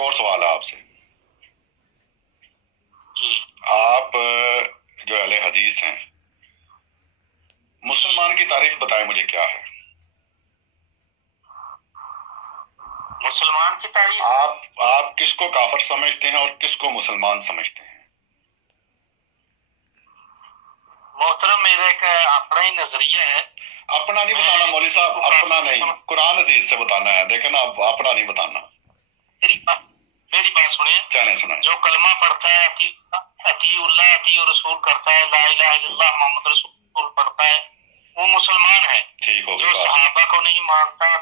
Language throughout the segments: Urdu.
اور سوال ہے آپ سے. جی آپ جو اہل حدیث ہیں، مسلمان کی تعریف بتائیں مجھے کیا ہے؟ مسلمان کی تعریف آپ کس کو کافر سمجھتے ہیں اور کس کو مسلمان سمجھتے ہیں؟ محترم، میرا ایک اپنا ہی نظریہ ہے. اپنا نہیں بتانا مولوی صاحب، اپنا نہیں، قرآن حدیث سے بتانا ہے. دیکھیں نا، اپنا نہیں بتانا. میری بات سنیں. چلیں سنیں. جو کلمہ پڑھتا ہے، اطیع اللہ اطیع رسول کرتا ہے، لا الہ الا اللہ محمد رسول پڑھتا ہے، وہ مسلمان ہے. ٹھیک ہو گئی جو بات. صحابہ کو نہیں مانتا.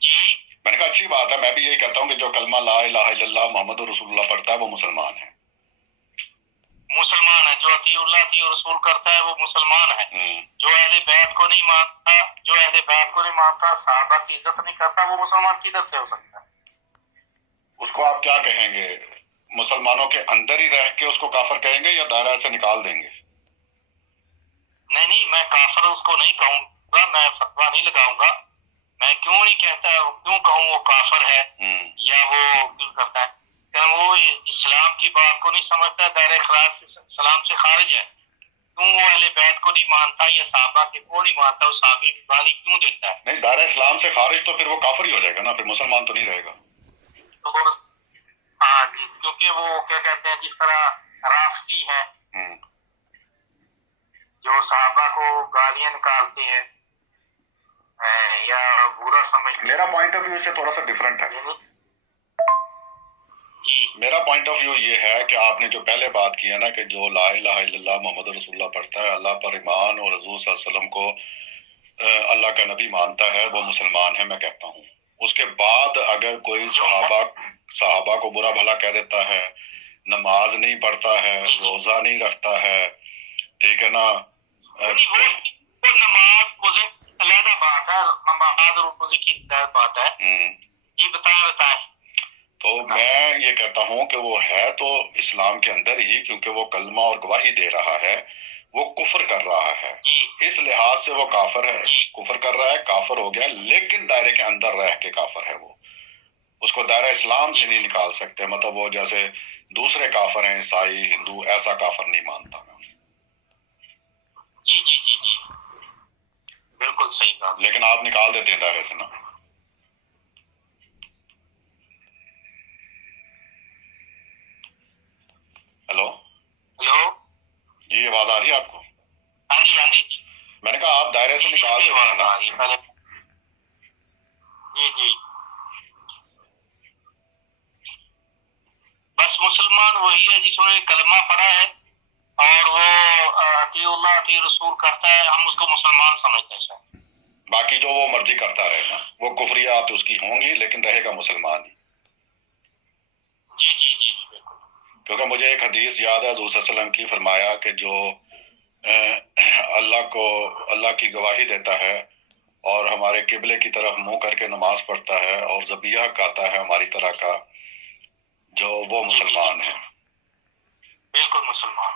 جی میں نے کہا اچھی بات ہے. میں بھی یہی کہتا ہوں کہ جو کلمہ لا الہ الا اللہ محمد رسول اللہ پڑھتا ہے وہ مسلمان ہے. مسلمان ہے. جو اطیع اللہ اطیع رسول کرتا ہے وہ مسلمان ہے. جو اہل بیت کو نہیں مانتا، صحابہ کی عزت نہیں کرتا، وہ مسلمان کی عزت سے ہو سکتا ہے. اس کو آپ کیا کہیں گے؟ مسلمانوں کے اندر ہی رہ کے اس کو کافر کہیں گے یا دائرہ سے نکال دیں گے؟ نہیں، میں کافر اس کو نہیں کہوں گا، میں فتویٰ نہیں لگاؤں گا. میں کیوں نہیں کہتا، کیوں کہوں وہ کافر ہے یا وہ کیوں کرتا ہے؟ کہ وہ اسلام کی بات کو نہیں سمجھتا، دائرہ خراج سے اسلام سے خارج ہے. کیوں وہ اہل بیت کو نہیں مانتا یا صحابہ کو نہیں مانتا، وہ صحابی کی گالی کیوں دیتا ہے؟ نہیں، دائرہ اسلام سے خارج تو پھر وہ کافر ہی ہو جائے گا نا، پھر مسلمان تو نہیں رہے گا. ہاں جی، کیونکہ وہ کیا کہتے ہیں، جس طرح رافضی ہیں جو صحابہ کو گالیاں نکالتے ہیں یا برا سمجھتے ہیں. میرا پوائنٹ آف ویو سے تھوڑا سا ڈفرینٹ ہے. جی میرا پوائنٹ آف ویو یہ ہے کہ آپ نے جو پہلے بات کی ہے نا کہ جو لا الہ الا اللہ محمد رسول اللہ پڑھتا ہے، اللہ پر ایمان اور حضور صلی اللہ علیہ وسلم کو اللہ کا نبی مانتا ہے، وہ مسلمان ہے. میں کہتا ہوں اس کے بعد اگر کوئی صحابہ کو برا بھلا کہہ دیتا ہے، نماز نہیں پڑھتا ہے، روزہ نہیں رکھتا ہے، ٹھیک ہے نا، نماز روزے علیحدہ بات ہے، نماز روزے کی بات ہے. جی بتائیں. تو میں یہ کہتا ہوں کہ وہ ہے تو اسلام کے اندر ہی، کیونکہ وہ کلمہ اور گواہی دے رہا ہے، وہ کفر کر رہا ہے. اس لحاظ سے وہ کافر ہے، کفر کر رہا ہے، کافر ہو گیا، لیکن دائرے کے اندر رہ کے کافر ہے. وہ اس کو دائرہ اسلام سے نہیں نکال سکتے. مطلب وہ جیسے دوسرے کافر ہیں، عیسائی، ہندو، ایسا کافر نہیں مانتا میں. جی بالکل صحیح بات. لیکن آپ نکال دیتے ہیں دائرے سے نا. ہیلو جی، آواز آ رہی ہے آپ کو؟ ہاں جی میں نے کہا آپ دائرے سے نکال دیتے ہیں نا. جی بس مسلمان وہی ہے جس نے کلمہ پڑھا ہے اور وہ اطیع اللہ اطیع رسول کرتا ہے، ہم اس کو مسلمان سمجھتے ہیں. باقی جو وہ مرضی کرتا رہے نا، وہ کفریات اس کی ہوں گی لیکن رہے گا مسلمان ہی. جی بالکل. کیونکہ مجھے ایک حدیث یاد ہے، حضور صلی اللہ علیہ وسلم کی فرمایا کہ جو اللہ کی گواہی دیتا ہے اور ہمارے قبلے کی طرف منہ کر کے نماز پڑھتا ہے اور ذبیحہ کھاتا ہے ہماری طرح کا، جو وہ مسلمان ہے. بالکل مسلمان.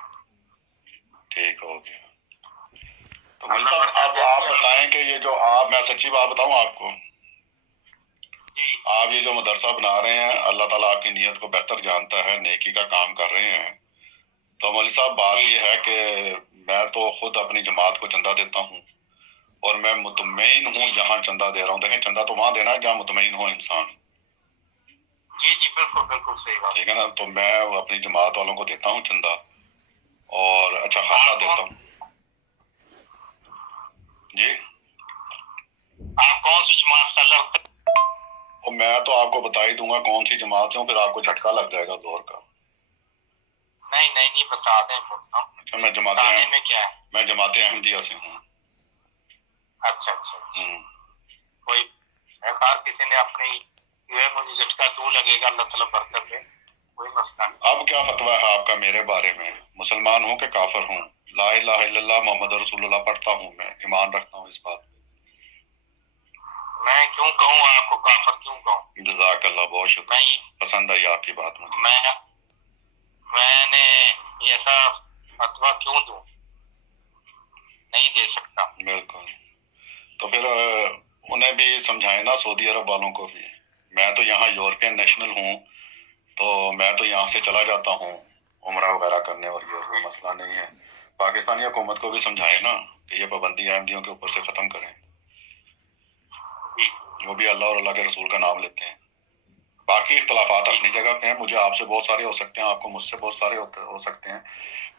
ٹھیک ہو گیا. تو مول صاحب اب آپ بتائیں کہ یہ جو میں سچی بات بتاؤں آپ کو، آپ یہ جو مدرسہ بنا رہے ہیں، اللہ تعالیٰ آپ کی نیت کو بہتر جانتا ہے، نیکی کا کام کر رہے ہیں. تو مولوی صاحب بات یہ ہے کہ میں تو خود اپنی جماعت کو چندہ دیتا ہوں اور میں مطمئن ہوں جہاں چندہ دے رہا ہوں. دیکھیں چندہ تو وہاں دینا ہے جہاں مطمئن ہو انسان. جی بالکل صحیح بات. ٹھیک ہے نا. تو میں اپنی جماعت والوں کو دیتا ہوں چندہ اور اچھا خاصا دیتا ہوں. جی آپ کون سی جماعت کا لفظ؟ اور میں تو آپ کو بتا ہی دوں گا کون سی جماعت ہوں، پھر آپ کو جھٹکا لگ جائے گا زور کا. نہیں بتا دیں. اچھا میں جماعت احمدیہ سے ہوں. اچھا کوئی کسی نے اپنی مجھے جھٹکا کیوں لگے گا، اللہ تعالیٰ برکت دے، کوئی مسئلہ نہیں. اب کیا فتویٰ ہے آپ کا میرے بارے میں؟ مسلمان ہوں کہ کافر ہوں؟ لا الہ الا اللہ محمد رسول اللہ پڑھتا ہوں، میں ایمان رکھتا ہوں اس بات پہ. میں کیوں کہوں آپ کو کافر، کیوں کہوں؟ جزاک اللہ، بہت شکریہ، پسند آئی آپ کی بات مجھے. میں نے ایسا فتویٰ کیوں دوں؟ نہیں دے سکتا. بالکل. تو پھر انہیں بھی سمجھائیں نا، سعودی عرب والوں کو بھی. میں تو یہاں یورپین نیشنل ہوں، تو میں تو یہاں سے چلا جاتا ہوں عمرہ وغیرہ کرنے، اور یہ کوئی مسئلہ نہیں ہے. پاکستانی حکومت کو بھی سمجھائے نا کہ یہ پابندی احمدیوں کے اوپر سے ختم کریں. وہ بھی اللہ اور اللہ کے رسول کا نام لیتے ہیں. باقی اختلافات اپنی جگہ پہ ہیں. مجھے آپ سے بہت سارے ہو سکتے ہیں، آپ کو مجھ سے بہت سارے ہو سکتے ہیں.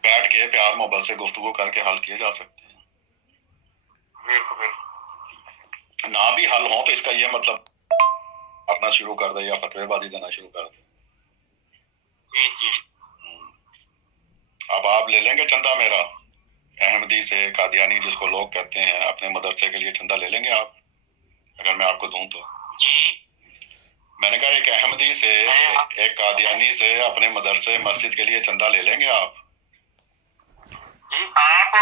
بیٹھ کے پیار محبت سے گفتگو کر کے حل کیے جا سکتے ہیں. نہ بھی حل ہو تو اس کا یہ مطلب اپنا شروع کر دے یا فتوی بازی دینا شروع کر دے. اب آپ لے لیں گے چندہ میرا احمدی سے، قادیانی جس کو لوگ کہتے ہیں، اپنے مدرسے کے لیے چندہ لے لیں گے آپ اگر میں آپ کو دوں تو؟ میں نے کہا ایک احمدی سے، ایک قادیانی سے اپنے مدرسے مسجد کے لیے چندہ لے لیں گے آپ؟ جی آپ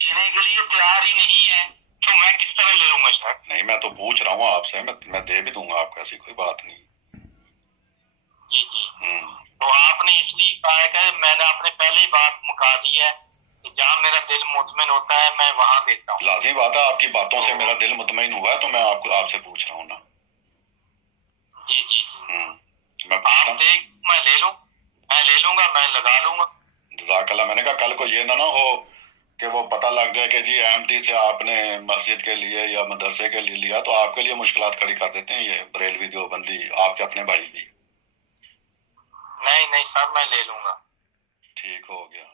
دینے کے لیے تیار ہی نہیں ہے تو میں کس طرح لے لوں گا سر؟ نہیں میں تو پوچھ رہا ہوں آپ سے، میں دے بھی دوں گا آپ کو، ایسی کوئی بات نہیں. جی تو آپ نے اس لیے کہا ہے کہ میں نے اپنے پہلے ہی بات مکا دی ہے کہ جہاں میرا دل مطمئن ہوتا ہے میں وہاں دیتا ہوں. لازمی بات ہے، آپ کی باتوں سے میرا دل مطمئن ہوا ہے تو میں آپ سے پوچھ رہا ہوں نا. جی میں آپ دیکھ میں لے لوں گا، میں لگا لوں گا. جزاک اللہ. میں نے کہا کل کو یہ نہ ہو کہ وہ پتہ لگ جائے کہ جی احمدی سے آپ نے مسجد کے لیے یا مدرسے کے لیے لیا تو آپ کے لیے مشکلات کھڑی کر دیتے ہیں یہ بریلوی دیوبندی، آپ کے اپنے بھائی بھی. نہیں سر میں لے لوں گا. ٹھیک ہو گیا.